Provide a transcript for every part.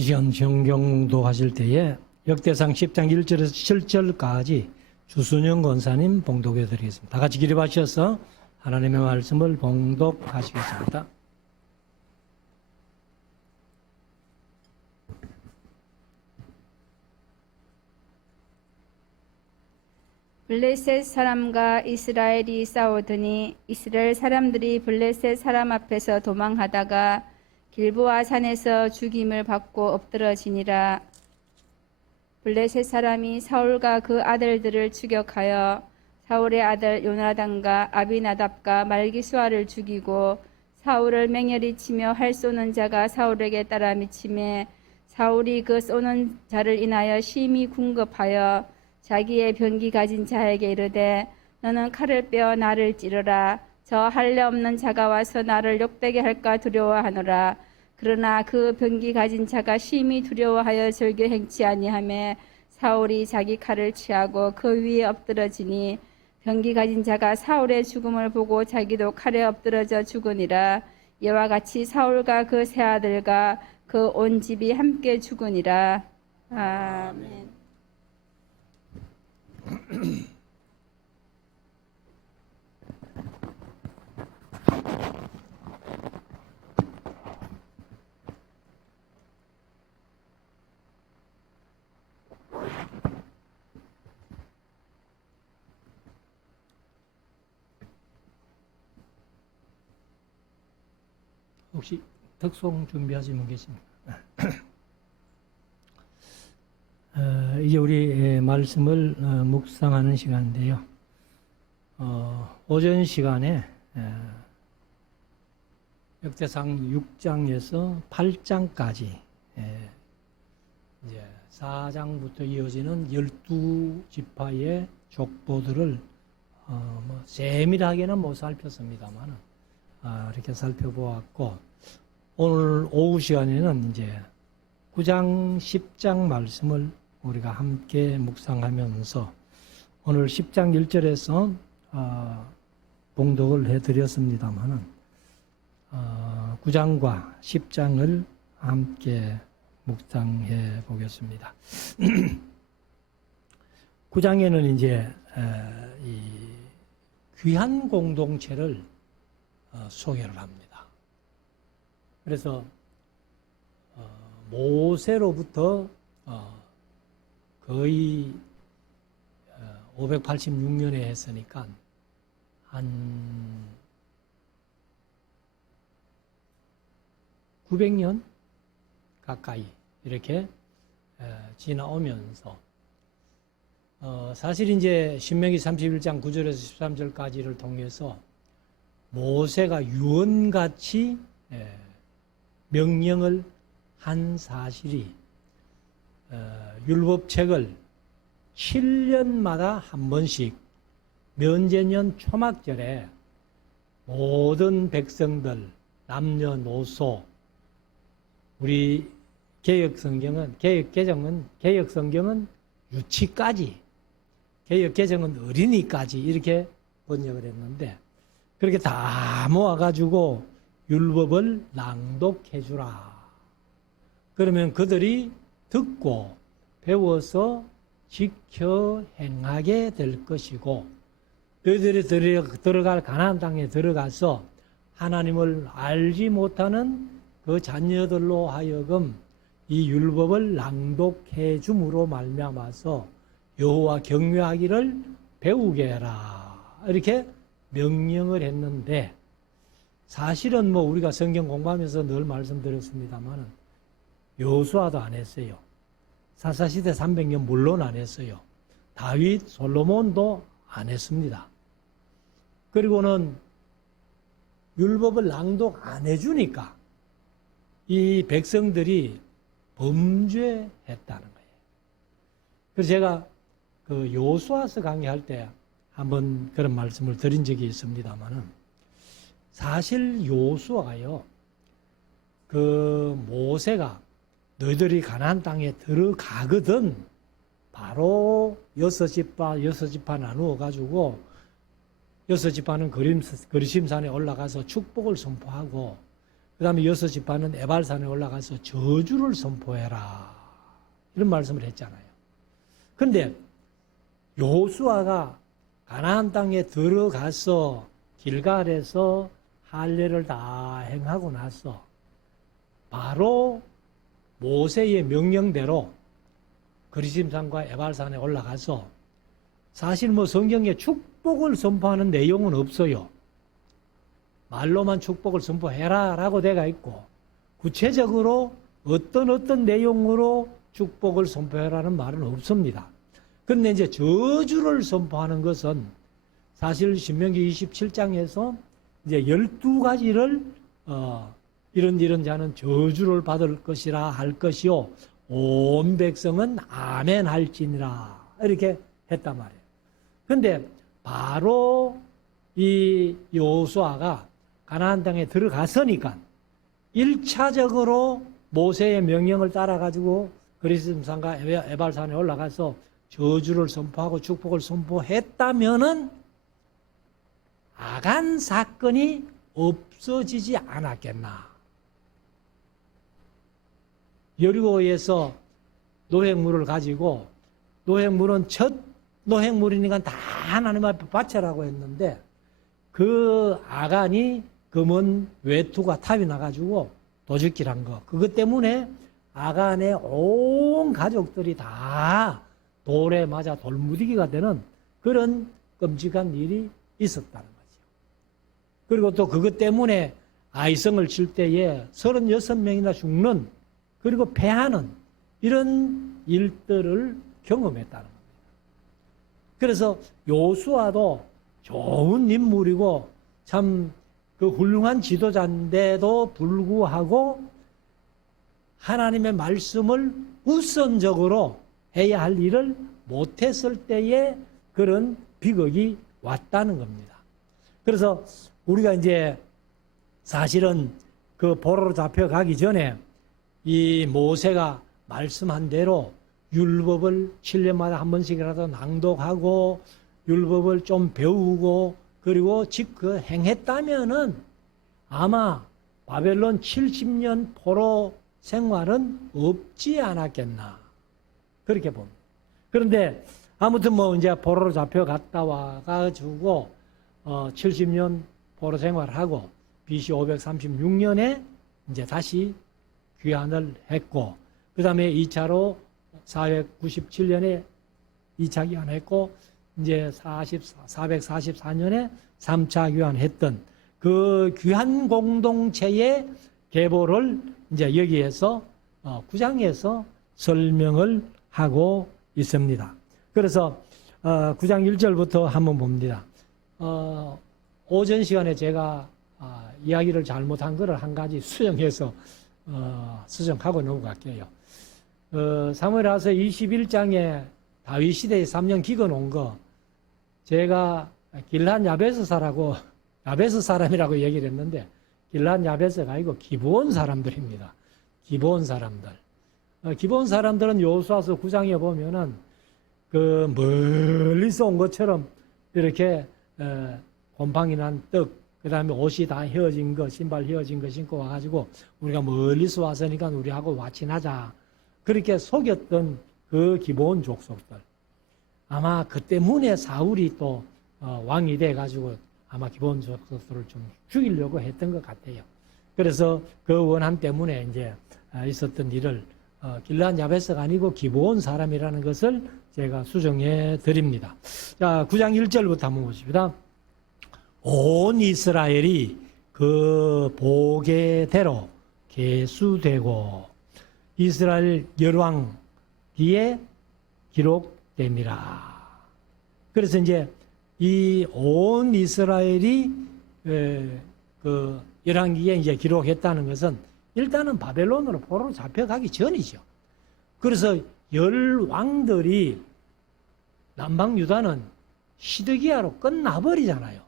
이 시간 정경도 하실 때에 역대상 10장 1절에서 7절까지 주순영 권사님 봉독해 드리겠습니다. 다 같이 기립하셔서 하나님의 말씀을 봉독하시겠습니다. 블레셋 사람과 이스라엘이 싸우더니 이스라엘 사람들이 블레셋 사람 앞에서 도망하다가 길보아 산에서 죽임을 받고 엎드러지니라. 블레셋 사람이 사울과 그 아들들을 추격하여 사울의 아들 요나단과 아비나답과 말기수아를 죽이고 사울을 맹렬히 치며 활 쏘는 자가 사울에게 따라 미치매 사울이 그 쏘는 자를 인하여 심히 궁급하여 자기의 병기 가진 자에게 이르되 너는 칼을 빼어 나를 찌르라. 저 할례 없는 자가 와서 나를 욕되게 할까 두려워하노라. 그러나 그 병기 가진 자가 심히 두려워하여 절교 행치 아니하매 사울이 자기 칼을 취하고 그 위에 엎드러지니 병기 가진 자가 사울의 죽음을 보고 자기도 칼에 엎드러져 죽으니라. 이와 같이 사울과 그 세 아들과 그 온 집이 함께 죽으니라. 아멘. 혹시 특송 준비하신 분 계십니까? 이제 우리 말씀을 묵상하는 시간인데요. 오전 시간에 역대상 6장에서 8장까지 이제 4장부터 이어지는 12지파의 족보들을 세밀하게는 못 살폈습니다만 이렇게 살펴보았고, 오늘 오후 시간에는 이제 9장, 10장 말씀을 우리가 함께 묵상하면서 오늘 10장 1절에서 봉독을 해드렸습니다만 9장과 10장을 함께 묵상해 보겠습니다. 9장에는 이제 이 귀한 공동체를 소개를 합니다. 그래서 모세로부터 거의 586년에 했으니까 한 900년 가까이 이렇게 지나오면서 사실 이제 신명기 31장 9절에서 13절까지를 통해서 모세가 유언같이 명령을 한 사실이 율법책을 7년마다 한 번씩 면제년 초막절에 모든 백성들 남녀노소, 우리 개혁성경은 유치까지, 개혁개정은 어린이까지 이렇게 번역을 했는데, 그렇게 다 모아가지고 율법을 낭독해 주라. 그러면 그들이 듣고 배워서 지켜 행하게 될 것이고, 너희들이 들어갈 가나안 땅에 들어가서 하나님을 알지 못하는 그 자녀들로 하여금 이 율법을 낭독해 줌으로 말미암아서 여호와 경외하기를 배우게 해라. 이렇게 명령을 했는데, 사실은 우리가 성경 공부하면서 늘 말씀드렸습니다만 여호수아도 안 했어요. 사사시대 300년 물론 안 했어요. 다윗, 솔로몬도 안 했습니다. 그리고는 율법을 낭독 안 해주니까 이 백성들이 범죄했다는 거예요. 그래서 제가 그 여호수아서 강의할 때 한번 그런 말씀을 드린 적이 있습니다만은, 사실 여호수아가요, 그 모세가 너희들이 가나안 땅에 들어가거든 바로 6지파 나누어 가지고 6지파는 그리심산에 올라가서 축복을 선포하고 그 다음에 6지파는 에발산에 올라가서 저주를 선포해라. 이런 말씀을 했잖아요. 그런데 여호수아가 가나안 땅에 들어가서 길갈에서 할례를 다 행하고 나서 바로 모세의 명령대로 그리심산과 에발산에 올라가서 사실 뭐 성경에 축복을 선포하는 내용은 없어요. 말로만 축복을 선포해라 라고 되어 있고 구체적으로 어떤 내용으로 축복을 선포해라는 말은 없습니다. 그런데 이제 저주를 선포하는 것은 사실 신명기 27장에서 이제 12가지를 이런 자는 저주를 받을 것이라 할 것이요 온 백성은 아멘 할지니라 이렇게 했단 말이에요. 그런데 바로 이 여호수아가 가나안 땅에 들어갔으니까 1차적으로 모세의 명령을 따라가지고 그리심산과 에발산에 올라가서 저주를 선포하고 축복을 선포했다면은 아간 사건이 없어지지 않았겠나. 여리고에서 노획물을 가지고 노획물은 첫 노획물이니까 다 하나님 앞에 바쳐라고 했는데 그 아간이 금은 외투가 탑이 나가지고 도적질 한 거. 그것 때문에 아간의 온 가족들이 다 돌에 맞아 돌무디기가 되는 그런 끔찍한 일이 있었다는 거죠. 그리고 또 그것 때문에 아이성을 칠 때에 36명이나 죽는 그리고 패하는 이런 일들을 경험했다는 겁니다. 그래서 여호수아도 좋은 인물이고 참 그 훌륭한 지도자인데도 불구하고 하나님의 말씀을 우선적으로 해야 할 일을 못했을 때에 그런 비극이 왔다는 겁니다. 그래서 우리가 이제 사실은 그 포로로 잡혀가기 전에 이 모세가 말씀한 대로 율법을 7년마다 한 번씩이라도 낭독하고 율법을 좀 배우고 그리고 그 행했다면은 아마 바벨론 70년 포로 생활은 없지 않았겠나 그렇게 봅니다. 그런데 아무튼 뭐 이제 포로로 잡혀갔다 와가지고 70년 포로 생활하고 BC 536년에 이제 다시 귀환을 했고 그 다음에 2차로 497년에 2차 귀환했고 이제 444년에 3차 귀환했던 그 귀환 공동체의 계보를 이제 여기에서 9장에서 설명을 하고 있습니다. 그래서 9장 1절부터 한번 봅니다. 오전 시간에 제가 이야기를 잘못한 것을 한 가지 수정해서 수정하고 넘어갈게요. 사무엘하서 21장에 다윗 시대에 3년 기거 놓은 거 제가 길란 야베스 사람이라고 얘기를 했는데 길란 야베스가 아니고 기브온 사람들입니다. 기브온 사람들. 기브온 사람들은 여호수아서 9장에 보면은 그 멀리서 온 것처럼 이렇게 곰팡이 난 떡, 그 다음에 옷이 다 헤어진 거, 신발 헤어진 거 신고 와가지고 우리가 멀리서 왔으니까 우리하고 와친하자. 그렇게 속였던 그 기브온 족속들. 아마 그 때문에 사울이 또 왕이 돼가지고 아마 기브온 족속들을 좀 죽이려고 했던 것 같아요. 그래서 그 원한 때문에 이제 있었던 일을 길란 야베스가 아니고 기브온 사람이라는 것을 제가 수정해 드립니다. 자, 9장 1절부터 한번 보십니다. 온 이스라엘이 그 보게대로 계수되고 이스라엘 열왕 뒤에 기록됩니다. 그래서 이제 이 온 이스라엘이 그 열왕기에 이제 기록했다는 것은 일단은 바벨론으로 포로로 잡혀가기 전이죠. 그래서 열 왕들이 남방 유다는 시드기야로 끝나버리잖아요.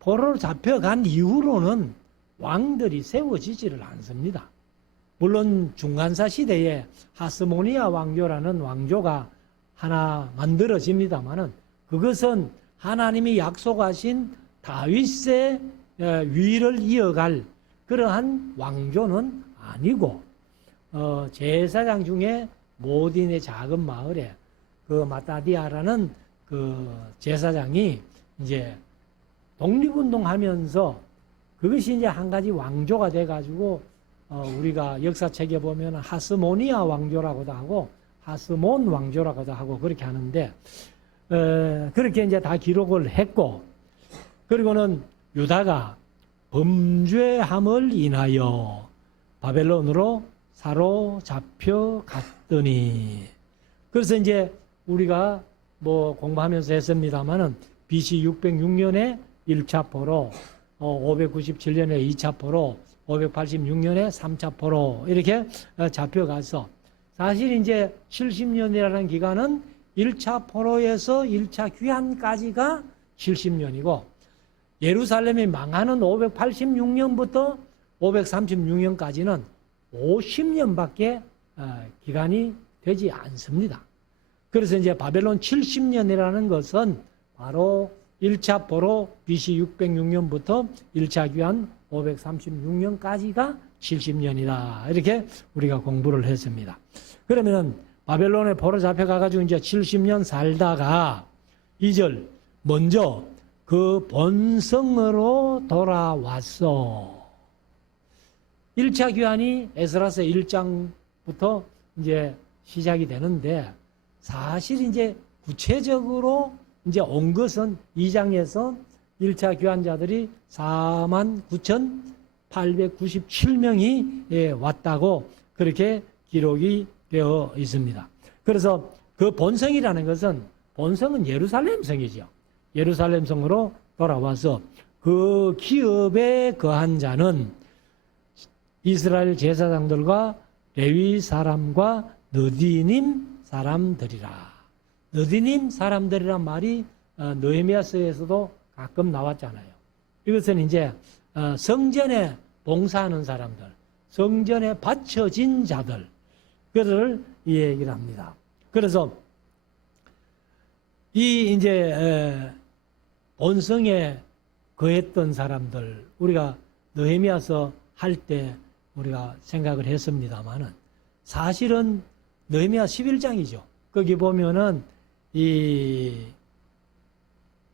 포로로 잡혀간 이후로는 왕들이 세워지지를 않습니다. 물론 중간사 시대에 하스모니아 왕조라는 왕조가 하나 만들어집니다만은 그것은 하나님이 약속하신 다윗의 위를 이어갈 그러한 왕조는 아니고 제사장 중에 모딘의 작은 마을에 그 마따디아라는 그 제사장이 이제 독립운동하면서 그것이 이제 한 가지 왕조가 돼가지고 우리가 역사책에 보면 하스모니아 왕조라고도 하고 하스몬 왕조라고도 하고 그렇게 하는데 그렇게 이제 다 기록을 했고 그리고는 유다가 범죄함을 인하여 바벨론으로 사로잡혀 갔더니 그래서 이제 우리가 뭐 공부하면서 했습니다마는 BC 606년에 1차 포로 597년에 2차 포로 586년에 3차 포로 이렇게 잡혀가서 사실 이제 70년이라는 기간은 1차 포로에서 1차 귀환까지가 70년이고 예루살렘이 망하는 586년부터 536년까지는 50년밖에 기간이 되지 않습니다. 그래서 이제 바벨론 70년이라는 것은 바로 1차 포로 BC 606년부터 1차 귀환 536년까지가 70년이다. 이렇게 우리가 공부를 했습니다. 그러면 바벨론에 포로 잡혀가가지고 이제 70년 살다가 2절 먼저 그 본성으로 돌아왔어. 1차 귀환이 에스라서 1장부터 이제 시작이 되는데 사실 이제 구체적으로 이제 온 것은 2장에서 1차 귀환자들이 49,897명이 왔다고 그렇게 기록이 되어 있습니다. 그래서 그 본성이라는 것은 본성은 예루살렘 성이죠. 예루살렘 성으로 돌아와서 그 기업에 거한 자는 이스라엘 제사장들과 레위 사람과 느디님 사람들이라. 느디님 사람들이란 말이 느헤미야서에서도 가끔 나왔잖아요. 이것은 이제 성전에 봉사하는 사람들, 성전에 바쳐진 자들, 그들을 이 얘기를 합니다. 그래서 이 이제 본성에 거했던 사람들, 우리가 느헤미야서 할 때 우리가 생각을 했습니다만은 사실은 느헤미야 11장이죠. 거기 보면은 이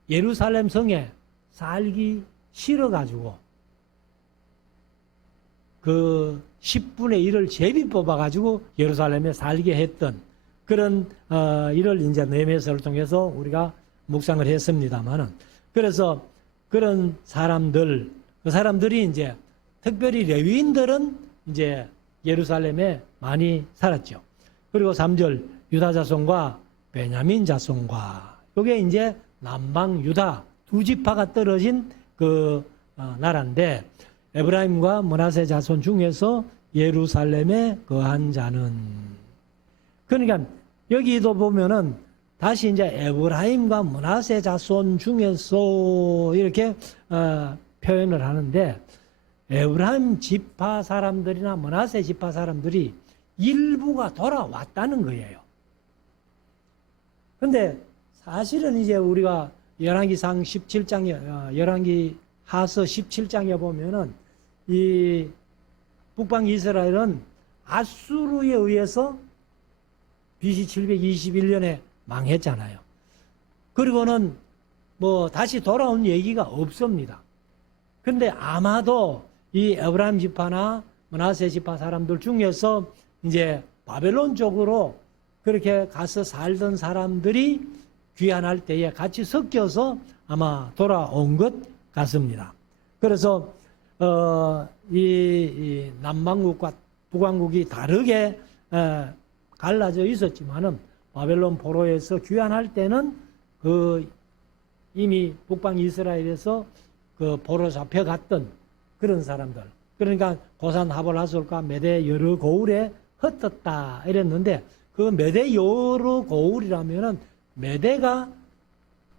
예루살렘 성에 살기 싫어가지고 그 10분의 1을 제비 뽑아가지고 예루살렘에 살게 했던 그런 일을 이제 느헤미야서를 통해서 우리가 묵상을 했습니다만은 그래서 그런 사람들 그 사람들이 이제 특별히 레위인들은 이제 예루살렘에 많이 살았죠. 그리고 3절 유다 자손과 베냐민 자손과 이게 이제 남방 유다 두 지파가 떨어진 그 나라인데 에브라임과 므낫세 자손 중에서 예루살렘에 거한 자는 그러니까 여기도 보면은 다시 이제 에브라임과 므낫세 자손 중에서 이렇게 표현을 하는데 에브라임 지파 사람들이나 므낫세 지파 사람들이 일부가 돌아왔다는 거예요. 근데 사실은 이제 우리가 열왕기상 17장에 열왕기 하서 17장에 보면은 이 북방 이스라엘은 아수르에 의해서 BC 721년에 망했잖아요. 그리고는 뭐 다시 돌아온 얘기가 없습니다. 근데 아마도 이 에브라임 지파나 므낫세 지파 사람들 중에서 이제 바벨론 쪽으로 그렇게 가서 살던 사람들이 귀환할 때에 같이 섞여서 아마 돌아온 것 같습니다. 그래서 이 남방국과 북왕국이 다르게 갈라져 있었지만은 바벨론 포로에서 귀환할 때는 그 이미 북방 이스라엘에서 그 포로 잡혀갔던 그런 사람들. 그러니까 고산 하볼하솔과 메대 여러 고울에 흩었다 이랬는데 그 메대 여러 고울이라면은 메대가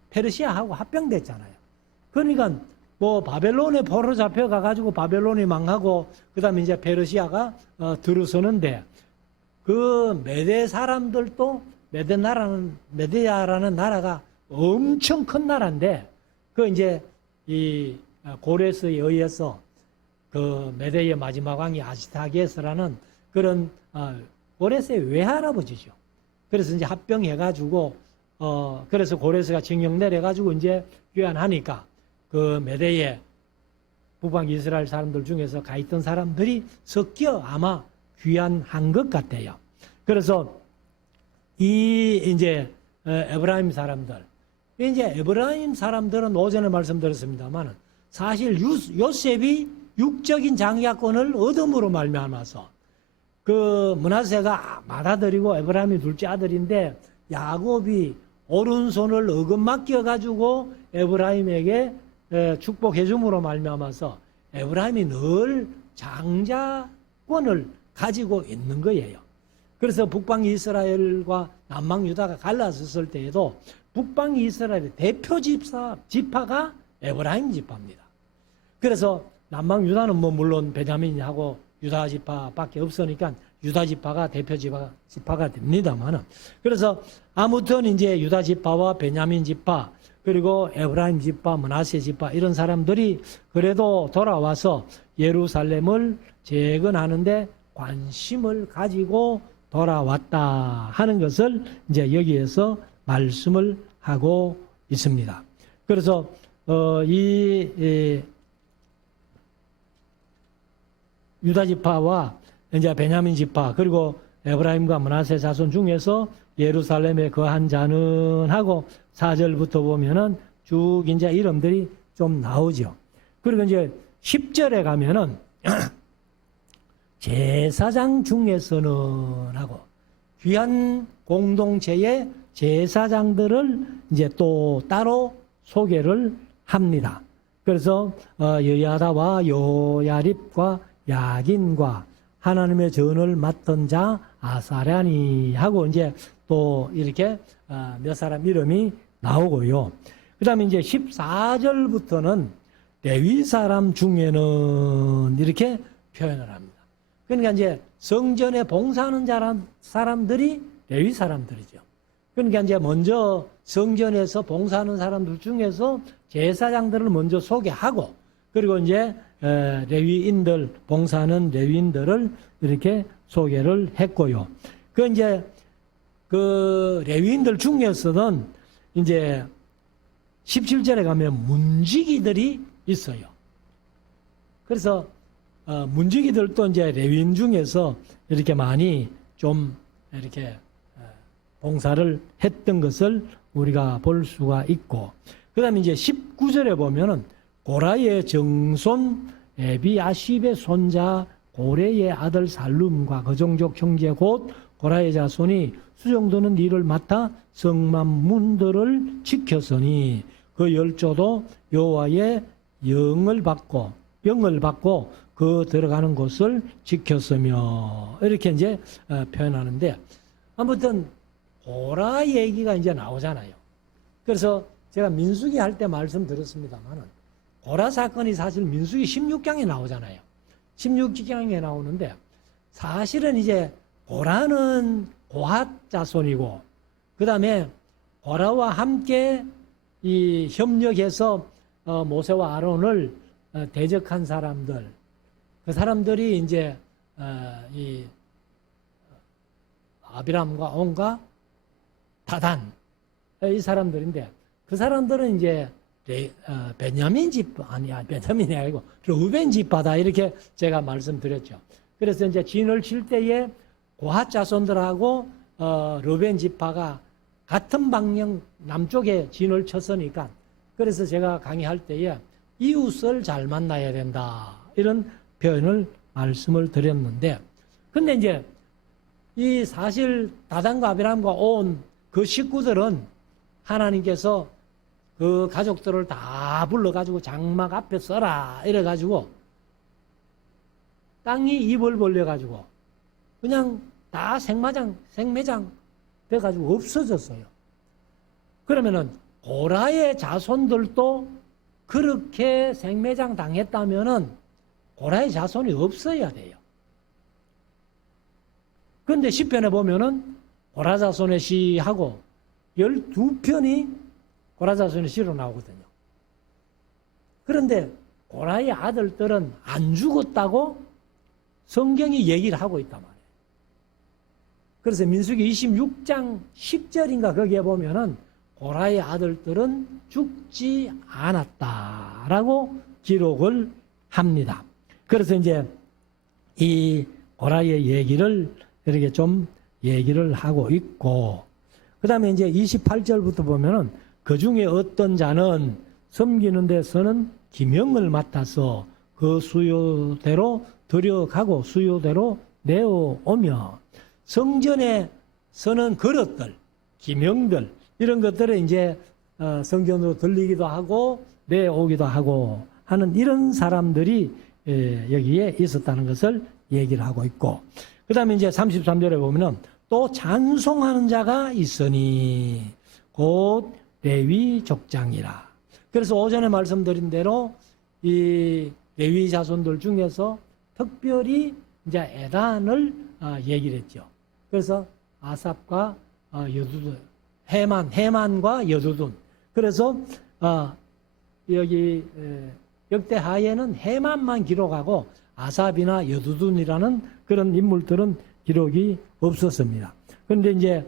페르시아하고 합병됐잖아요. 그러니까 뭐 바벨론에 포로 잡혀가 가지고 바벨론이 망하고 그다음에 이제 페르시아가 들어서는데 그 메대 사람들도 메데야라는 나라가 엄청 큰 나라인데 그 이제 이 고레스에 의해서 그 메대의 마지막 왕이 아스타게스라는 그런 고레스의 외할아버지죠. 그래서 이제 합병해가지고 그래서 고레스가 징역 내려가지고 이제 귀환하니까 그 메대의 북방 이스라엘 사람들 중에서 가 있던 사람들이 섞여 아마 귀환한 것 같아요. 그래서 이 이제 에브라임 사람들, 이제 에브라임 사람들은 오전에 말씀드렸습니다만 사실 요셉이 육적인 장자권을 얻음으로 말미암아서 그 므낫세가 맏아들이고 에브라임이 둘째 아들인데 야곱이 오른손을 어긋맡겨 가지고 에브라임에게 축복해 줌으로 말미암아서 에브라임이 늘 장자권을 가지고 있는 거예요. 그래서 북방 이스라엘과 남방 유다가 갈라섰을 때에도 북방 이스라엘의 대표 지파가 에브라임 지파입니다. 그래서 남방 유다는 뭐 물론 베냐민하고 유다 지파밖에 없으니까 유다 지파가 대표 지파가 됩니다만은, 그래서 아무튼 이제 유다 지파와 베냐민 지파 그리고 에브라임 지파, 므낫세 지파 이런 사람들이 그래도 돌아와서 예루살렘을 재건하는데 관심을 가지고 돌아왔다 하는 것을 이제 여기에서 말씀을 하고 있습니다. 그래서 유다 지파와 이제 베냐민 지파 그리고 에브라임과 므낫세 자손 중에서 예루살렘에 거한 자는 하고 4절부터 보면은 쭉 이제 이름들이 좀 나오죠. 그리고 이제 10절에 가면은 제사장 중에서는 하고 귀한 공동체의 제사장들을 이제 또 따로 소개를 합니다. 그래서 여야다와 요야립과 야긴과 하나님의 전을 맡던 자 아사랴니 하고 이제 또 이렇게 몇 사람 이름이 나오고요. 그 다음에 이제 14절부터는 레위 사람 중에는 이렇게 표현을 합니다. 그러니까 이제 성전에 봉사하는 사람들이 레위 사람들이죠. 그러니까 이제 먼저 성전에서 봉사하는 사람들 중에서 제사장들을 먼저 소개하고 그리고 이제 레위인들, 봉사하는 레위인들을 이렇게 소개를 했고요. 그 이제 그 레위인들 중에서는 이제 17절에 가면 문지기들이 있어요. 그래서 문지기들도 이제 레위인 중에서 이렇게 많이 좀 이렇게 봉사를 했던 것을 우리가 볼 수가 있고, 그 다음에 이제 19절에 보면은 고라의 정손 에비아십의 손자 고레의 아들 살룸과 그 종족 형제 곧 고라의 자손이 수정도는 일을 맡아 성만 문들을 지켰으니 그 열조도 여호와의 영을 받고 그 들어가는 곳을 지켰으며 이렇게 이제 표현하는데, 아무튼 고라 얘기가 이제 나오잖아요. 그래서 제가 민수기 할 때 말씀드렸습니다만은 고라 사건이 사실 민수기 16장에 나오잖아요. 16장에 나오는데 사실은 이제 고라는 고핫 자손이고 그 다음에 고라와 함께 이 협력해서 모세와 아론을 대적한 사람들, 그 사람들이 이제 이 아비람과 온과 다단 이 사람들인데, 그 사람들은 이제 베냐민 지파 베냐민이 아니고 르우벤 지파다 이렇게 제가 말씀드렸죠. 그래서 이제 진을 칠 때에 고핫 자손들하고 르우벤 지파가 같은 방향 남쪽에 진을 쳤으니까, 그래서 제가 강의할 때에 이웃을 잘 만나야 된다 이런 표현을 말씀을 드렸는데, 근데 이제 이 사실 다단과 아비람과 온 그 식구들은 하나님께서 그 가족들을 다 불러가지고 장막 앞에 써라 이래가지고 땅이 입을 벌려가지고 그냥 다 생매장 돼가지고 없어졌어요. 그러면은 고라의 자손들도 그렇게 생매장 당했다면은 고라의 자손이 없어야 돼요. 그런데 10편에 보면은 고라 자손의 시하고 12편이 고라 자손의 시로 나오거든요. 그런데 고라의 아들들은 안 죽었다고 성경이 얘기를 하고 있단 말이에요. 그래서 민수기 26장 10절인가 거기에 보면은 고라의 아들들은 죽지 않았다라고 기록을 합니다. 그래서 이제 이 고라의 얘기를 이렇게 좀 얘기를 하고 있고, 그 다음에 이제 28절부터 보면은 그 중에 어떤 자는 섬기는 데서는 기명을 맡아서 그 수요대로 들여가고 수요대로 내어오며, 성전에 서는 그릇들, 기명들, 이런 것들을 이제 성전으로 들리기도 하고 내오기도 하고 하는 이런 사람들이 여기에 있었다는 것을 얘기를 하고 있고, 그 다음에 이제 33절에 보면은 또 찬송하는 자가 있으니 곧 레위 족장이라. 그래서 오전에 말씀드린 대로 이 레위 자손들 중에서 특별히 이제 에단을 얘기를 했죠. 그래서 아삽과 여두둔, 해만과 여두둔. 그래서 여기 역대하에는 해만만 기록하고 아삽이나 여두둔이라는 그런 인물들은 기록이 없었습니다. 그런데 이제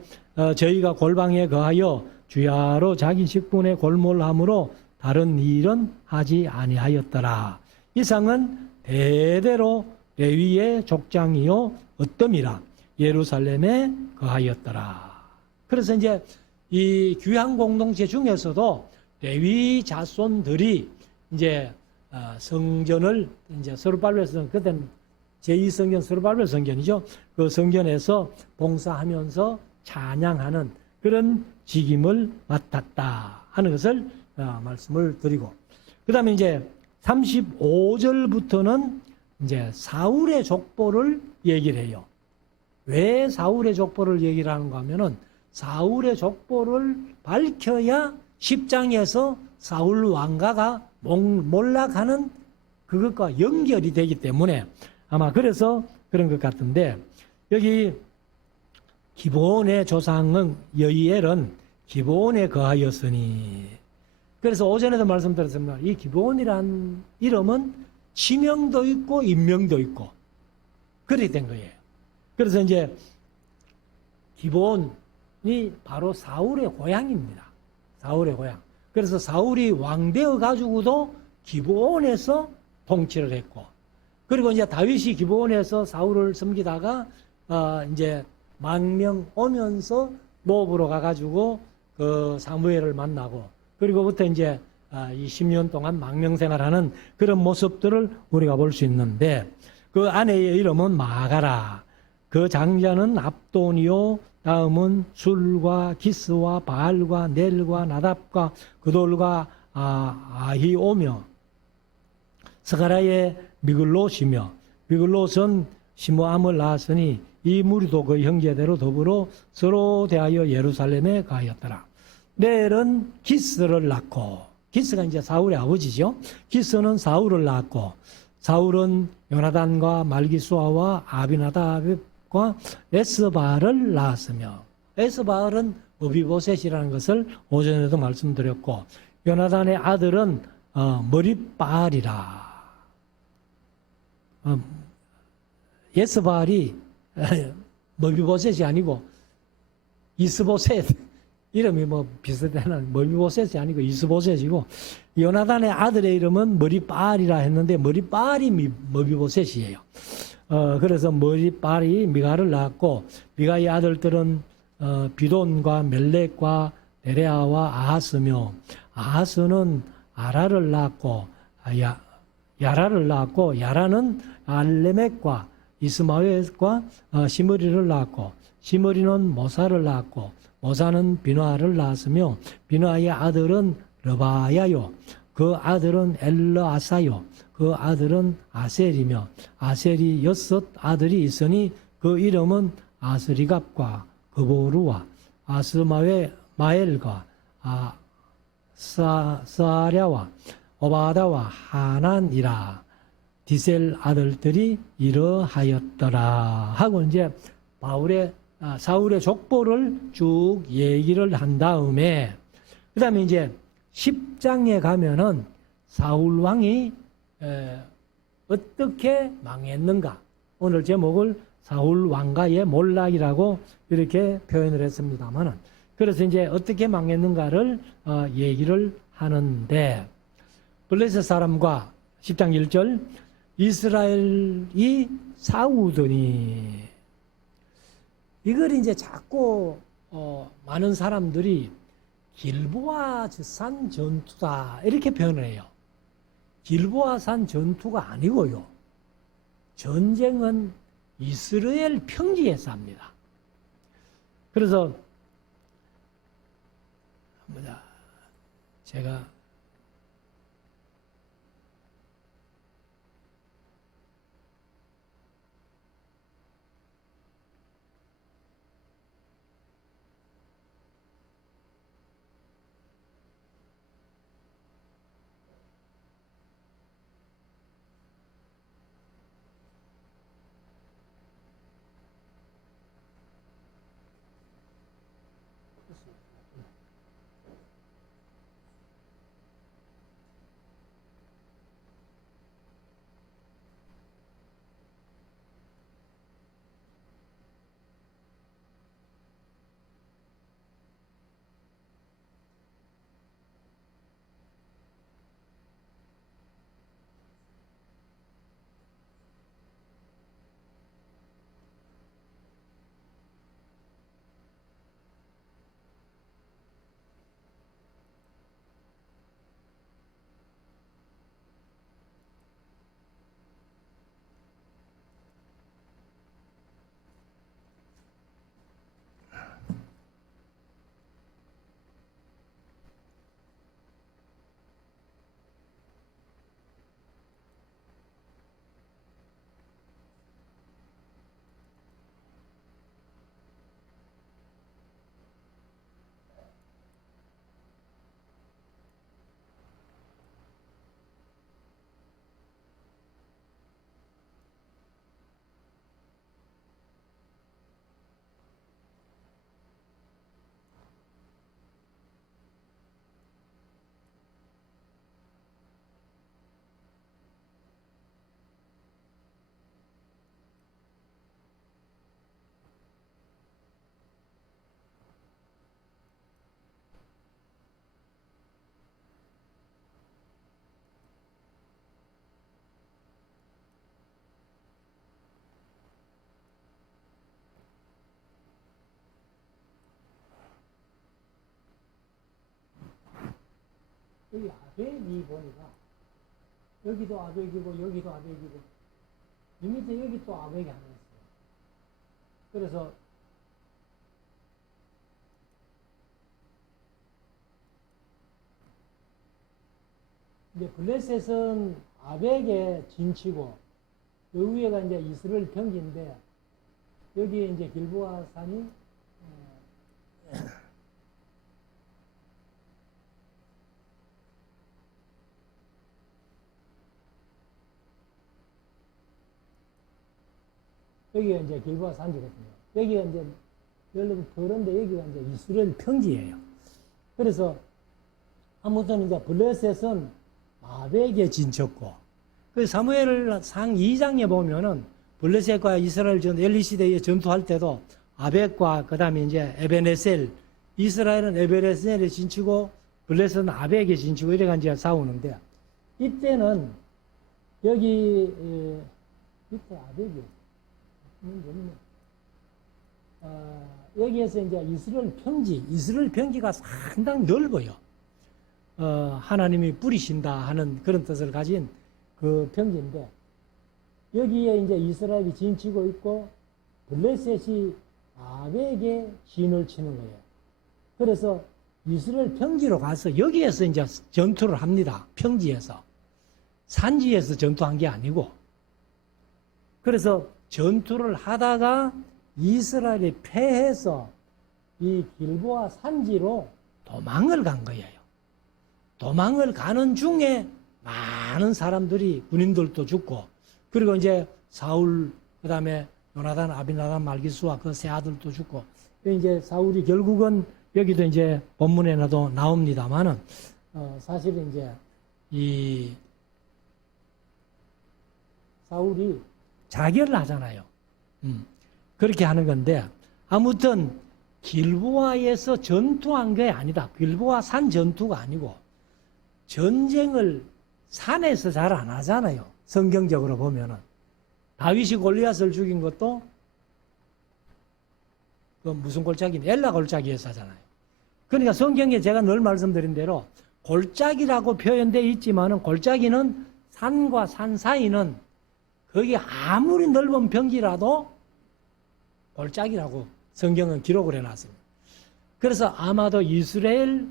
저희가 골방에 거하여 주야로 자기 직분에 골몰함으로 다른 일은 하지 아니하였더라. 이상은 대대로 레위의 족장이요 어뜸이라 예루살렘에 거하였더라. 그래서 이제 이 귀한 공동체 중에서도 레위 자손들이 이제 성전을 이제 스룹발벨 그때는 제2성전 스룹발벨 성전이죠. 그 성전에서 봉사하면서 찬양하는 그런 직임을 맡았다 하는 것을 말씀을 드리고, 그 다음에 이제 35절부터는 이제 사울의 족보를 얘기를 해요. 왜 사울의 족보를 얘기를 하는가 하면은 사울의 족보를 밝혀야 10장에서 사울 왕가가 몰락하는 그것과 연결이 되기 때문에 아마 그래서 그런 것 같은데, 여기 기브온의 조상은 여이엘은 기브온에 거하였으니, 그래서 오전에도 말씀드렸습니다. 이 기브온이란 이름은 지명도 있고 인명도 있고 그렇게 된 거예요. 그래서 이제 기브온이 바로 사울의 고향입니다. 사울의 고향. 그래서 사울이 왕되어 가지고도 기브온에서 통치를 했고, 그리고 이제 다윗이 기브온에서 사울을 섬기다가 이제 망명 오면서 노브로 가가지고 그 사무엘을 만나고, 그리고부터 이제 20년 동안 망명 생활하는 그런 모습들을 우리가 볼 수 있는데, 그 아내의 이름은 마가라. 그 장자는 압돈이요, 다음은 술과 기스와 바알과 넬과 나답과 그돌과 아히오며, 스가라의 미글롯이며, 미글롯은 시므암을 낳았으니 이 무리도 그 형제대로 더불어 서로 대하여 예루살렘에 가였더라. 넬은 기스를 낳고, 기스가 이제 사울의 아버지죠. 기스는 사울을 낳았고, 사울은 요나단과 말기수아와 아비나답과 에스바를 낳았으며, 에스바는 어비보셋이라는 것을 오전에도 말씀드렸고, 요나단의 아들은 머릿발이라. 에스바알이 머비보셋이 아니고 이스보셋, 이름이 뭐 비슷하는 머비보셋이 아니고 이스보셋이고, 요나단의 아들의 이름은 머릿발이라 했는데 머릿발이 머비보셋이에요. 그래서 머릿발이 미가를 낳았고, 미가의 아들들은 비돈과 멜렉과 데레아와 아하스며, 아하스는 아라를 낳았고 야라를 낳았고, 야라는 알레멕과 이스마엘과 시므리를 낳았고, 시므리는 모사를 낳았고, 모사는 비누아를 낳았으며, 비누아의 아들은 르바야요, 그 아들은 엘르아사요, 그 아들은 아셀이며, 아셀이 6 아들이 있으니 그 이름은 아스리갑과 그보루와 아스마엘과 사랴와 오바다와 하난이라. 디셀 아들들이 이러하였더라 하고 이제 사울의 족보를 쭉 얘기를 한 다음에, 그 다음에 이제 10장에 가면은 사울 왕이 어떻게 망했는가. 오늘 제목을 사울 왕가의 몰락이라고 이렇게 표현을 했습니다만은, 그래서 이제 어떻게 망했는가를 얘기를 하는데, 블레셋 사람과 10장 1절, 이스라엘이 싸우더니, 이걸 이제 자꾸 많은 사람들이 길보아 산 전투다 이렇게 표현을 해요. 길보아 산 전투가 아니고요. 전쟁은 이스라엘 평지에서 합니다. 그래서 제가 여기 아벡이 보니까 여기도 아벡이고 여기도 아벡이고 이 밑에 여기 또 아벡이 하나 있어요. 그래서 이제 블레셋은 아벡의 진치고 그 위에가 이제 이스라엘 평지인데 여기에 이제 길보아 산이 여기가 이제 길보아 산지거든요. 여기가 이제 여러분 그런데 여기가 이제 이스라엘 평지예요. 그래서 아무튼 이제 블레셋은 아벡에 진쳤고, 그 사무엘상 2장에 보면은 블레셋과 이스라엘 전 엘리 시대에 전투할 때도 아벡과 그다음에 이제 에베네셀, 이스라엘은 에베네셀에 진치고 블레셋은 아벡에 진치고 이래가 이제 싸우는데, 이때는 여기 밑에 아벡이 여기에서 이제 이스라엘 평지가 상당히 넓어요. 하나님이 뿌리신다 하는 그런 뜻을 가진 그 평지인데, 여기에 이제 이스라엘이 진치고 있고 블레셋이 아벡에 진을 치는 거예요. 그래서 이스라엘 평지로 가서 여기에서 이제 전투를 합니다. 평지에서. 산지에서 전투한 게 아니고. 그래서 전투를 하다가 이스라엘이 패해서 이 길보아 산지로 도망을 간 거예요. 도망을 가는 중에 많은 사람들이 군인들도 죽고, 그리고 이제 사울, 그 다음에 요나단, 아비나단, 말기수와 그 세 아들도 죽고, 이제 사울이 결국은 여기도 이제 본문에도 나옵니다만은, 사실은 이제 이 사울이 자결을 하잖아요. 그렇게 하는 건데 아무튼 길보아에서 전투한 게 아니다. 길보아 산 전투가 아니고 전쟁을 산에서 잘 안 하잖아요. 성경적으로 보면은 다윗이 골리앗을 죽인 것도 그 무슨 골짜기? 엘라 골짜기에서 하잖아요. 그러니까 성경에 제가 늘 말씀드린 대로 골짜기라고 표현되어 있지만은 골짜기는 산과 산 사이는 거기 아무리 넓은 평지라도 골짜기라고 성경은 기록을 해놨습니다. 그래서 아마도 이스라엘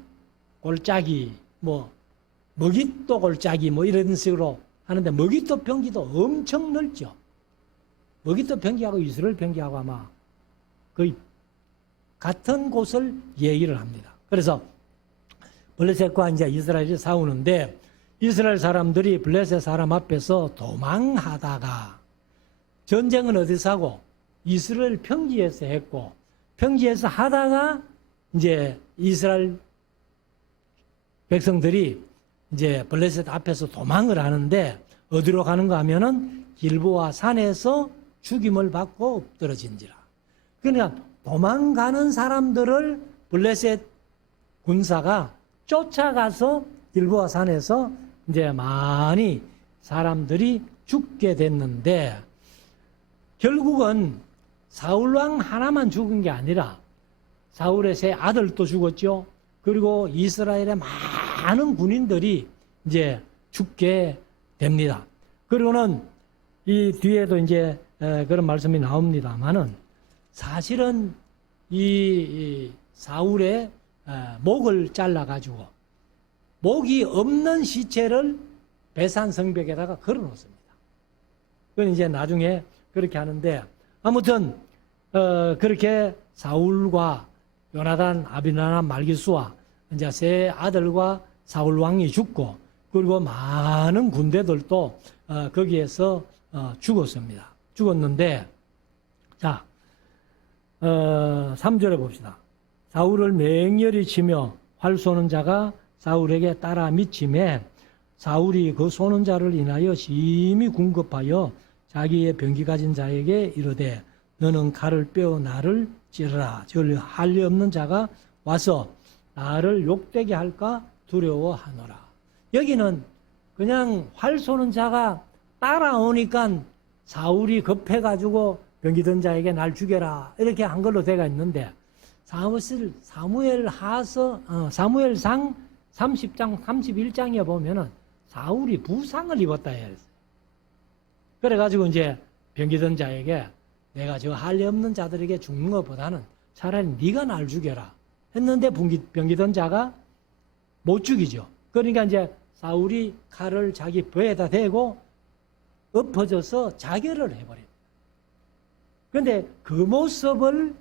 골짜기, 뭐 머깃도 골짜기 뭐 이런 식으로 하는데 머깃도 평지도 엄청 넓죠. 머깃도 평지하고 이스라엘 평지하고 아마 거의 같은 곳을 얘기를 합니다. 그래서 블레셋과 이제 이스라엘이 싸우는데 이스라엘 사람들이 블레셋 사람 앞에서 도망하다가 전쟁은 어디서 하고 이스라엘 평지에서 했고 평지에서 하다가 이제 이스라엘 백성들이 이제 블레셋 앞에서 도망을 하는데 어디로 가는가 하면은 길보아 산에서 죽임을 받고 엎드러진지라. 그러니까 도망가는 사람들을 블레셋 군사가 쫓아가서 길보아 산에서 이제 많이 사람들이 죽게 됐는데 결국은 사울왕 하나만 죽은 게 아니라 사울의 세 아들도 죽었죠. 그리고 이스라엘의 많은 군인들이 이제 죽게 됩니다. 그리고는 이 뒤에도 이제 그런 말씀이 나옵니다만은 사실은 이 사울의 목을 잘라가지고 목이 없는 시체를 베산 성벽에다가 걸어 놓습니다. 그건 이제 나중에 그렇게 하는데 아무튼 그렇게 사울과 요나단, 아비나답, 말기수와 이제 세 아들과 사울 왕이 죽고 그리고 많은 군대들도 거기에서 죽었습니다. 죽었는데 자 3절에 봅시다. 사울을 맹렬히 치며 활 쏘는 자가 사울에게 따라 미침에 사울이 그 쏘는 자를 인하여 심히 궁급하여 자기의 병기 가진 자에게 이르되 너는 칼을 빼어 나를 찌르라. 할리 없는 자가 와서 나를 욕되게 할까 두려워하노라. 여기는 그냥 활 쏘는 자가 따라오니까 사울이 급해가지고 병기 든 자에게 날 죽여라 이렇게 한 걸로 되어 있는데 사무엘상 30장 31장에 보면은 사울이 부상을 입었다 해요. 그래가지고 이제 병기 든 자에게 내가 저 할례 없는 자들에게 죽는 것보다는 차라리 네가 날 죽여라 했는데 병기 든 자가 못 죽이죠. 그러니까 이제 사울이 칼을 자기 배에다 대고 엎어져서 자결을 해버립니다. 그런데 그 모습을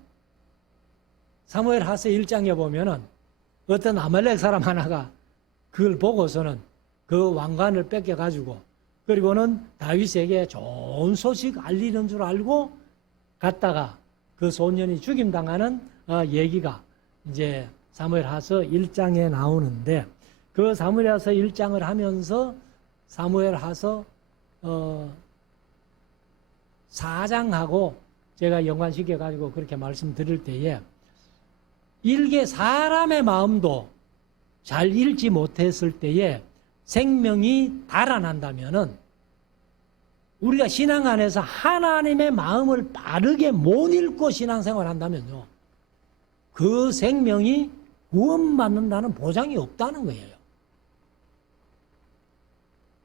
사무엘하서 1장에 보면은 어떤 아말렉 사람 하나가 그걸 보고서는 그 왕관을 뺏겨가지고 그리고는 다윗에게 좋은 소식 알리는 줄 알고 갔다가 그 소년이 죽임당하는 얘기가 이제 사무엘하서 1장에 나오는데 그 사무엘하서 1장을 하면서 사무엘하서 4장하고 제가 연관시켜가지고 그렇게 말씀드릴 때에 일개 사람의 마음도 잘 읽지 못했을 때에 생명이 달아난다면은 우리가 신앙 안에서 하나님의 마음을 바르게 못 읽고 신앙생활 한다면요. 그 생명이 구원받는다는 보장이 없다는 거예요.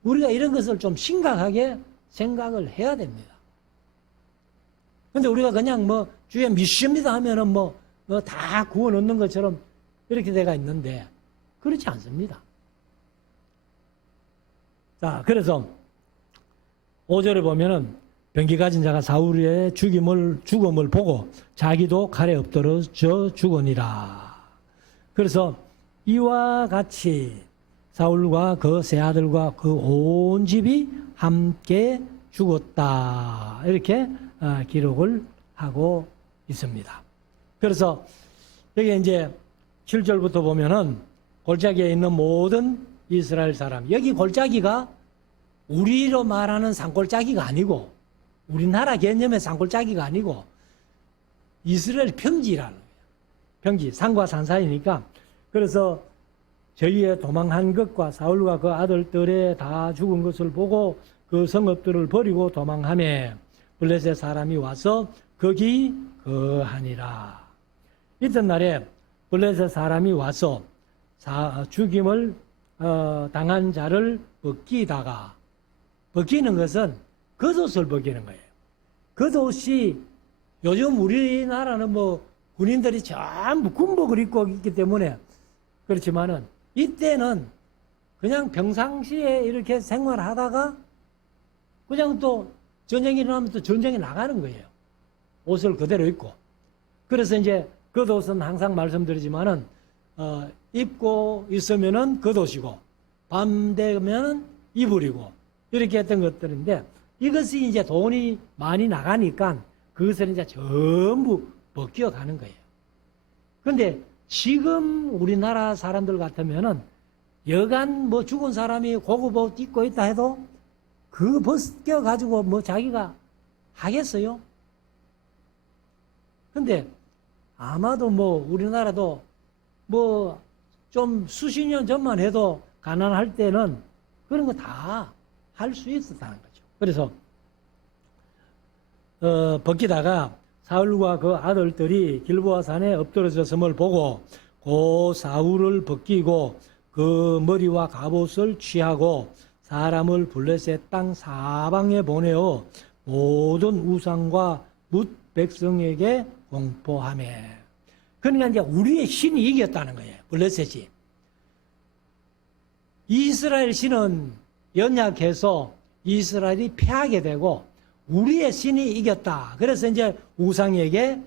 우리가 이런 것을 좀 심각하게 생각을 해야 됩니다. 근데 우리가 그냥 뭐 주에 믿습니다 하면은 뭐 다 구원 얻는 것처럼 이렇게 돼가 있는데 그렇지 않습니다. 자, 그래서 5절에 보면은 병기 가진 자가 사울의 죽음을 보고 자기도 칼에 엎드러져 죽으니라. 그래서 이와 같이 사울과 그 세 아들과 그 온 집이 함께 죽었다. 이렇게 기록을 하고 있습니다. 그래서 여기 이제 7절부터 보면은 골짜기에 있는 모든 이스라엘 사람, 여기 골짜기가 우리로 말하는 산골짜기가 아니고 우리나라 개념의 산골짜기가 아니고 이스라엘 평지라는 거예요. 평지, 산과 산 사이니까. 그래서 저희의 도망한 것과 사울과 그 아들들의 다 죽은 것을 보고 그 성읍들을 버리고 도망하며 블레셋 사람이 와서 거기 거하니라. 이튿날에 블레셋 사람이 와서 죽임을 당한 자를 벗기다가, 벗기는 것은 겉옷을 벗기는 거예요. 겉옷이 요즘 우리나라는 뭐 군인들이 전부 군복을 입고 있기 때문에 그렇지만은 이때는 그냥 평상시에 이렇게 생활하다가 그냥 또 전쟁이 일어나면 또 전쟁에 나가는 거예요. 옷을 그대로 입고. 그래서 이제 겉옷은 항상 말씀드리지만은 입고 있으면은 겉옷이고 밤 되면은 이불이고 이렇게 했던 것들인데 이것이 이제 돈이 많이 나가니까 그것을 이제 전부 벗겨 가는 거예요. 그런데 지금 우리나라 사람들 같으면은 여간 뭐 죽은 사람이 고급 옷 입고 있다 해도 그 벗겨 가지고 뭐 자기가 하겠어요? 근데 아마도 뭐 우리나라도 뭐 좀 수십 년 전만 해도 가난할 때는 그런 거 다 할 수 있었다는 거죠. 그래서 벗기다가 사울과 그 아들들이 길보아 산에 엎드러졌음을 보고 그 사울을 벗기고 그 머리와 갑옷을 취하고 사람을 블레셋 땅 사방에 보내어 모든 우상과 뭇 백성에게 공포하며. 그러니까 이제 우리의 신이 이겼다는 거예요. 블레셋이. 이스라엘 신은 연약해서 이스라엘이 패하게 되고 우리의 신이 이겼다. 그래서 이제 우상에게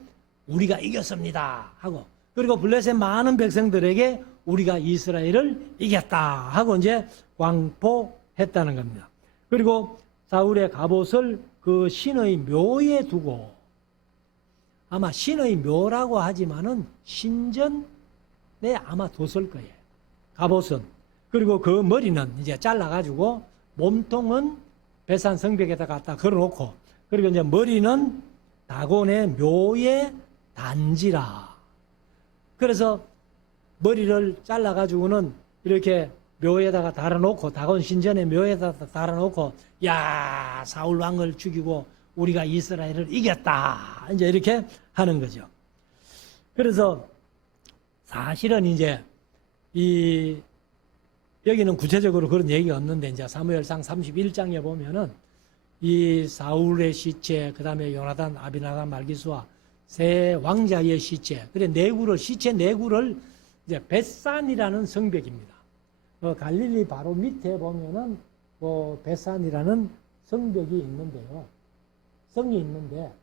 우리가 이겼습니다 하고, 그리고 블레셋 많은 백성들에게 우리가 이스라엘을 이겼다 하고 이제 광포했다는 겁니다. 그리고 사울의 갑옷을 그 신의 묘에 두고, 아마 신의 묘라고 하지만은 신전에 아마 뒀을 거예요. 갑옷은. 그리고 그 머리는 이제 잘라가지고 몸통은 베산 성벽에다 갖다 걸어놓고, 그리고 이제 머리는 다곤의 묘에 단지라. 그래서 머리를 잘라가지고는 이렇게 묘에다가 달아놓고, 다곤 신전의 묘에다가 달아놓고, 야, 사울 왕을 죽이고 우리가 이스라엘을 이겼다. 이제 이렇게 하는 거죠. 그래서 사실은 이제 여기는 구체적으로 그런 얘기가 없는데, 이제 사무엘상 31장에 보면은 이 사울의 시체, 그 다음에 요나단, 아비나답, 말기수와 세 왕자의 시체, 그래 시체 내구를 이제 벳산이라는 성벽입니다. 갈릴리 바로 밑에 보면은 벳산이라는 성벽이 있는데요. 성이 있는데,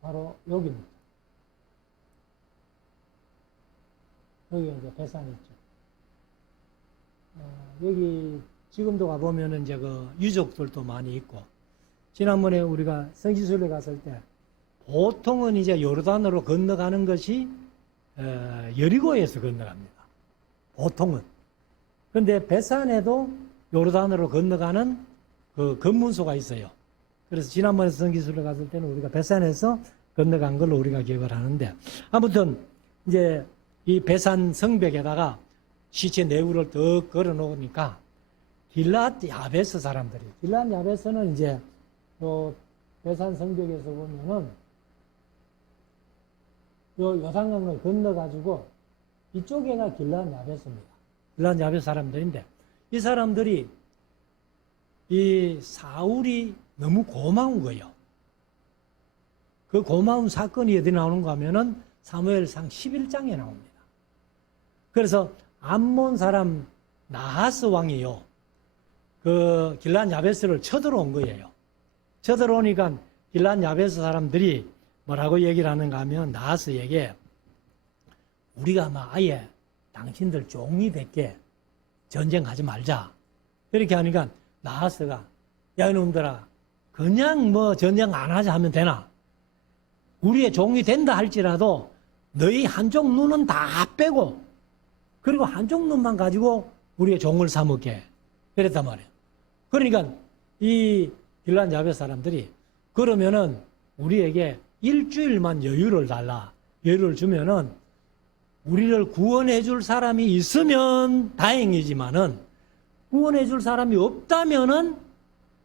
바로 여기입니다. 여기가 이제 벳산이 있죠. 여기 지금도 가보면은 이제 그 유족들도 많이 있고, 지난번에 우리가 성지순례 갔을 때 보통은 이제 요르단으로 건너가는 것이 여리고에서 건너갑니다. 보통은. 근데 벳산에도 요르단으로 건너가는 그 검문소가 있어요. 그래서 지난번에 성지순례 갔을 때는 우리가 벳산에서 건너간 걸로 우리가 기억을 하는데, 아무튼 이제 이 벳산 성벽에다가 시체 내구를 더 걸어 놓으니까 길랏 야베스 사람들이, 길랏 야베스는 이제 요 벳산 성벽에서 보면은 요 요단강을 건너가지고 이쪽에가 길랏 야베스입니다. 길랏 야베스 사람들인데, 이 사람들이 이 사울이 너무 고마운 거예요. 그 고마운 사건이 어디 나오는가 하면은 사무엘상 11장에 나옵니다. 그래서 암몬 사람 나하스 왕이요, 그 길랏 야베스를 쳐들어온 거예요. 쳐들어오니까 길랏 야베스 사람들이 뭐라고 얘기를 하는가 하면 나하스에게 우리가 막 아예 당신들 종이 100개 전쟁하지 말자. 이렇게 하니까 나하스가 야 이놈들아 그냥 뭐 전쟁 안 하자 하면 되나? 우리의 종이 된다 할지라도 너희 한쪽 눈은 다 빼고 그리고 한쪽 눈만 가지고 우리의 종을 삼을게. 그랬단 말이에요. 그러니까 이 길란 야벳 사람들이 그러면은 우리에게 일주일만 여유를 달라. 여유를 주면은 우리를 구원해 줄 사람이 있으면 다행이지만은 구원해 줄 사람이 없다면은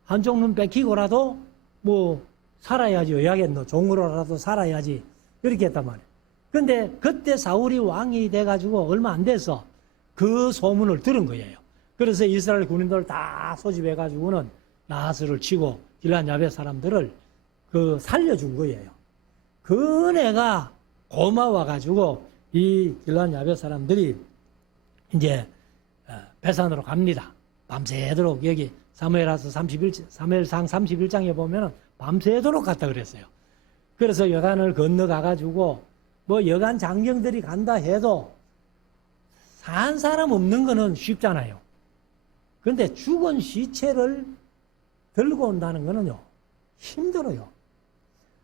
한쪽 눈 뺏기고라도 뭐 살아야지 어야겠노. 종으로라도 살아야지. 이렇게 했단 말이에요. 근데 그때 사울이 왕이 돼가지고 얼마 안 돼서 그 소문을 들은 거예요. 그래서 이스라엘 군인들 다 소집해가지고는 나하스를 치고 길란 야벳 사람들을 그 살려준 거예요. 그 은혜가 고마워가지고 이 길란 야벳 사람들이 이제 배산으로 갑니다. 밤새도록 여기 사무엘상 31장에 보면 밤새도록 갔다 그랬어요. 그래서 요단을 건너가가지고 뭐 여간 장병들이 간다 해도 산 사람 없는 거는 쉽잖아요. 근데 죽은 시체를 들고 온다는 거는요, 힘들어요.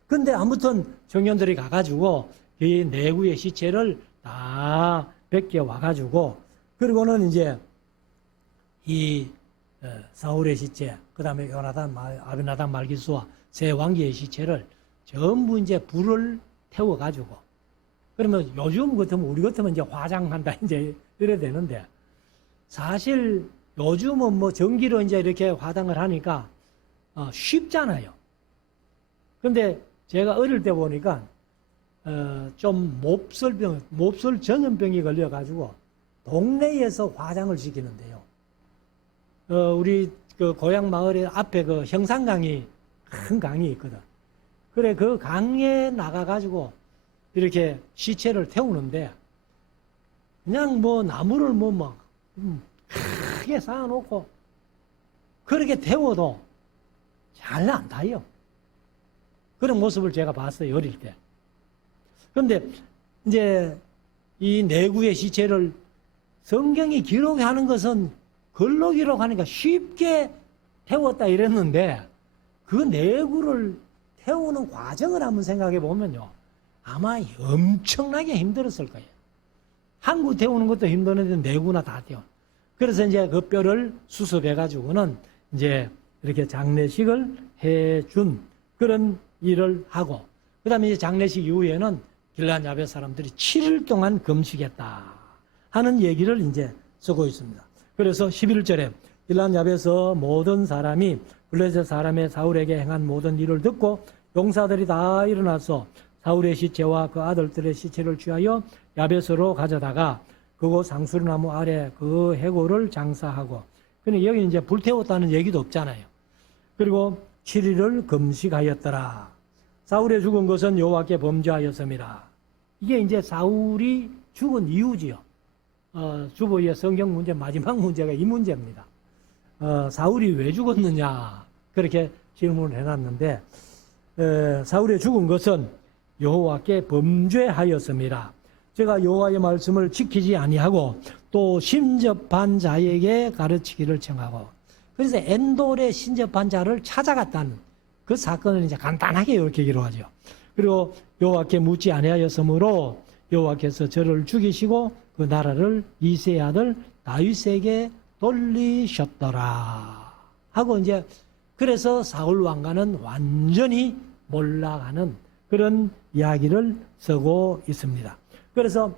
근데 아무튼 청년들이 가가지고 이 내구의 시체를 다 뺏겨 와가지고, 그리고는 이제 이 사울의 시체, 그 다음에 요나단, 아비나단, 말기수와 세 왕기의 시체를 전부 이제 불을 태워가지고, 그러면 요즘 같으면 우리 같으면 이제 화장한다 이제 이래야 되는데, 사실 요즘은 뭐 전기로 이제 이렇게 화장을 하니까 쉽잖아요. 근데 제가 어릴 때 보니까 좀 몹쓸 전염병이 걸려가지고 동네에서 화장을 시키는데요. 우리 그 고향 마을에 앞에 그 형산강이 큰 강이 있거든. 그래 그 강에 나가가지고 이렇게 시체를 태우는데 그냥 뭐 나무를 뭐 막 크게 쌓아놓고 그렇게 태워도 잘 안 타요. 그런 모습을 제가 봤어요, 어릴 때. 그런데 이제 이 내구의 시체를 성경이 기록하는 것은 글로 기록하니까 쉽게 태웠다 이랬는데 그 내구를 태우는 과정을 한번 생각해 보면요. 아마 엄청나게 힘들었을 거예요. 한 구 태우는 것도 힘드는데 내구나 다 태워. 그래서 이제 그 뼈를 수습해가지고는 이제 이렇게 장례식을 해준 그런 일을 하고, 그 다음에 이제 장례식 이후에는 길란 야벳 사람들이 7일 동안 금식했다 하는 얘기를 이제 쓰고 있습니다. 그래서 11절에 길란 야벳의 모든 사람이 블레셋 사람의 사울에게 행한 모든 일을 듣고 용사들이 다 일어나서 사울의 시체와 그 아들들의 시체를 취하여 야벳으로 가져다가 그곳 상수리나무 아래 그 해골을 장사하고, 근데 여기 이제 불태웠다는 얘기도 없잖아요. 그리고 7일을 금식하였더라. 사울의 죽은 것은 여호와께 범죄하였음이라. 이게 이제 사울이 죽은 이유지요. 주보의 성경 문제 마지막 문제가 이 문제입니다. 사울이 왜 죽었느냐 그렇게 질문을 해놨는데 사울의 죽은 것은 여호와께 범죄하였음이라. 제가 여호와의 말씀을 지키지 아니하고 또 신접한 자에게 가르치기를 청하고, 그래서 엔돌의 신접한 자를 찾아갔다는 그 사건을 이제 간단하게 이렇게 기록하죠. 그리고 여호와께 묻지 아니하였으므로 여호와께서 저를 죽이시고 그 나라를 이새의 아들 다윗에게 돌리셨더라 하고, 이제 그래서 사울 왕가는 완전히 몰락하는 그런 이야기를 쓰고 있습니다. 그래서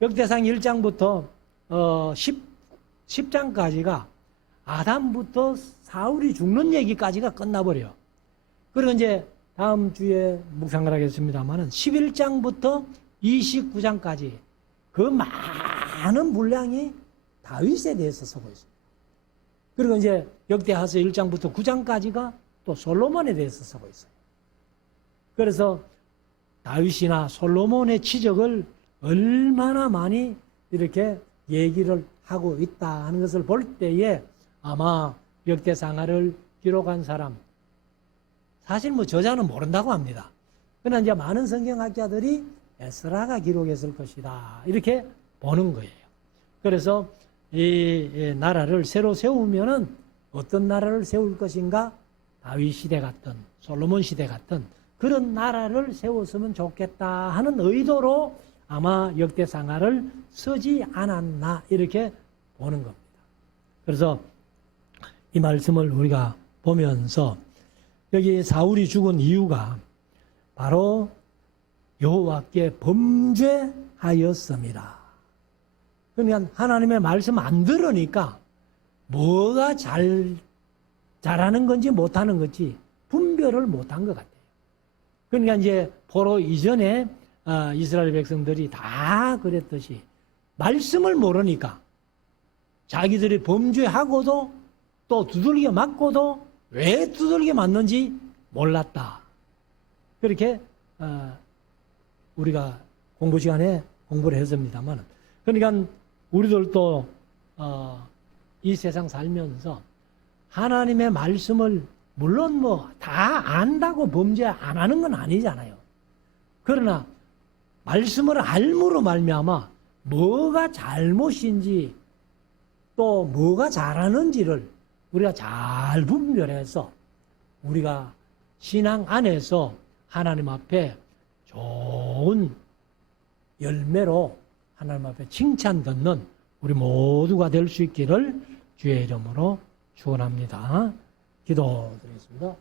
역대상 1장부터 10장까지가 아담부터 사울이 죽는 얘기까지가 끝나버려요. 그리고 이제 다음 주에 묵상을 하겠습니다만은 11장부터 29장까지 그 많은 분량이 다윗에 대해서 쓰고 있습니다. 그리고 이제 역대하서 1장부터 9장까지가 또 솔로몬에 대해서 쓰고 있어요. 그래서 다윗이나 솔로몬의 치적을 얼마나 많이 이렇게 얘기를 하고 있다 하는 것을 볼 때에 아마 역대상하를 기록한 사람, 사실 뭐 저자는 모른다고 합니다. 그러나 이제 많은 성경학자들이 에스라가 기록했을 것이다. 이렇게 보는 거예요. 그래서 이 나라를 새로 세우면은 어떤 나라를 세울 것인가? 다윗 시대 같은, 솔로몬 시대 같은 그런 나라를 세웠으면 좋겠다 하는 의도로 아마 역대상하를 쓰지 않았나 이렇게 보는 겁니다. 그래서 이 말씀을 우리가 보면서 여기 사울이 죽은 이유가 바로 여호와께 범죄하였습니다. 그러니까 하나님의 말씀 안 들으니까 뭐가 잘하는 건지 못하는 건지 분별을 못한 것 같아요. 그러니까 이제 포로 이전에 이스라엘 백성들이 다 그랬듯이 말씀을 모르니까 자기들이 범죄하고도 또 두들겨 맞고도 왜 두들겨 맞는지 몰랐다. 그렇게 우리가 공부 시간에 공부를 했습니다만, 그러니까 우리들도 이 세상 살면서 하나님의 말씀을 물론 뭐 다 안다고 범죄 안 하는 건 아니잖아요. 그러나 말씀을 알므로 말미암아 뭐가 잘못인지 또 뭐가 잘하는지를 우리가 잘 분별해서 우리가 신앙 안에서 하나님 앞에 좋은 열매로 하나님 앞에 칭찬 듣는 우리 모두가 될 수 있기를 주의 이름으로 축원합니다. 기도드리겠습니다.